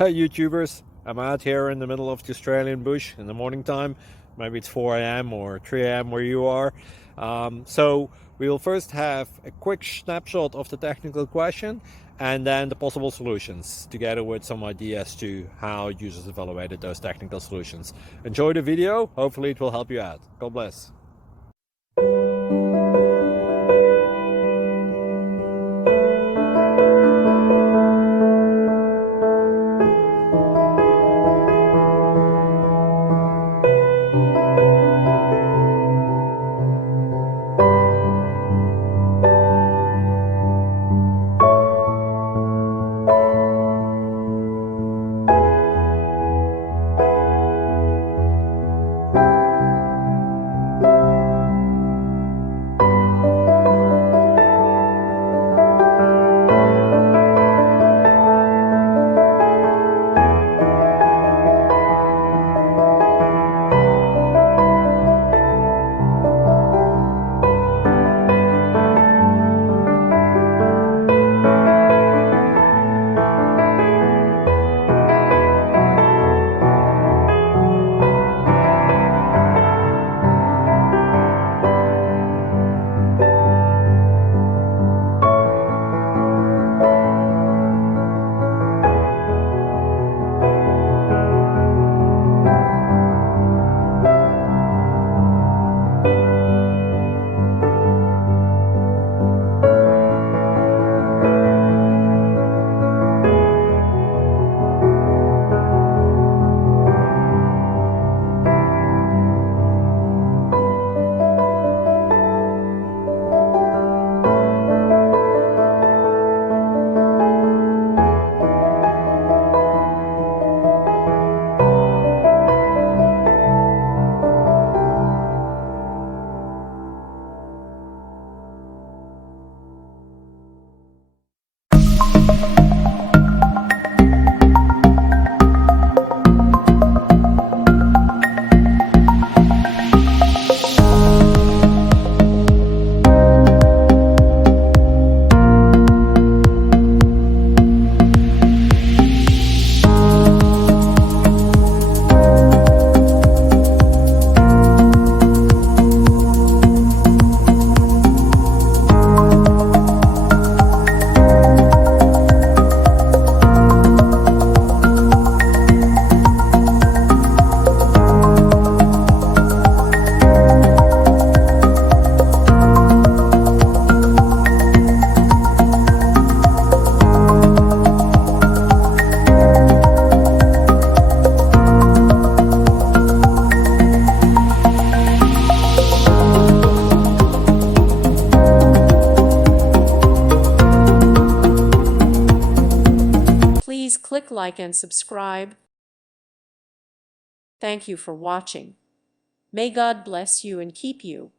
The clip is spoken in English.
Hey YouTubers, I'm out here in the middle of the Australian bush in the morning time. Maybe it's 4 a.m. or 3 a.m. where you are. So we'll first have a quick snapshot of the technical question and then the possible solutions, together with some ideas to how users evaluated those technical solutions. Enjoy the video, hopefully it will help you out. God bless. Please click like and subscribe. Thank you for watching. May God bless you and keep you.